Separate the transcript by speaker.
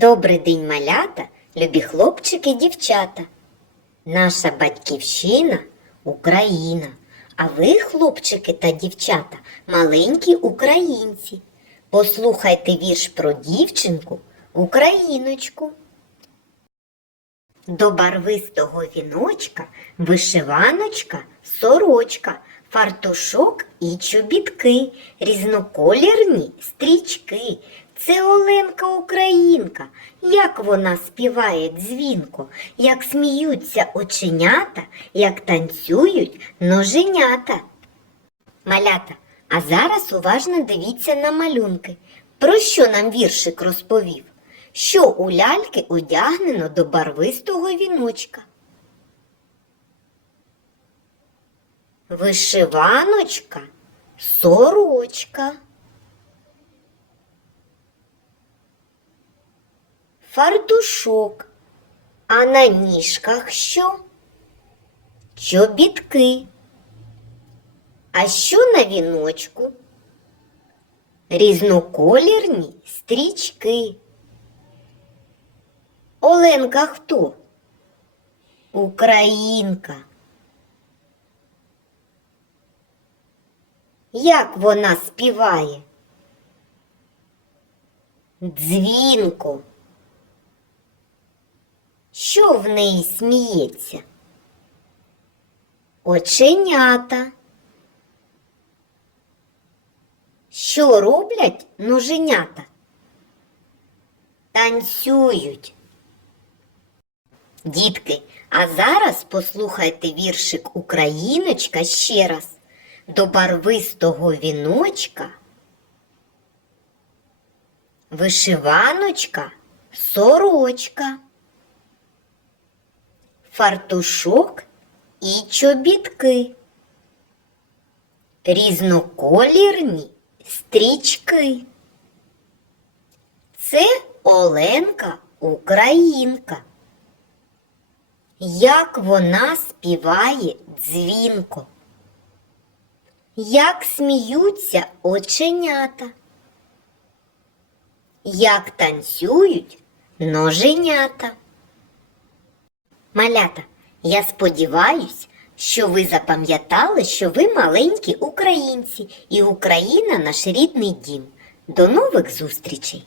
Speaker 1: Добрий день малята, любі хлопчики і дівчата. Наша батьківщина Україна. А ви, хлопчики та дівчата, маленькі українці. Послухайте вірш про дівчинку, україночку. До барвистого віночка, вишиваночка, сорочка, фартушок і чобітки, різноколірні стрічки. Це Оленка Україна жінка, як вона співає дзвінко, як сміються оченята, як танцюють ноженята. Малята, а зараз уважно дивіться на малюнки. Про що нам віршик розповів? Що у ляльки одягнено до барвистого віночка?
Speaker 2: Вишиваночка, сорочка. фартушок, а на ніжках що? Чобітки. А що на віночку? Різноколірні стрічки. Оленка хто? Українка. Як вона співає? Дзвінко що в неї сміється? Оченята. Що роблять ноженята? Танцюють.
Speaker 1: Дітки, а зараз послухайте віршик Україночка ще раз. До барвистого віночка вишиваночка сорочка фартушок і чобітки, різноколірні стрічки. Це Оленка Українка. Як вона співає дзвінко, як сміються оченята, як танцюють ноженята. Малята, я сподіваюсь, що ви запам'ятали, що ви маленькі українці і Україна наш рідний дім. До нових зустрічей!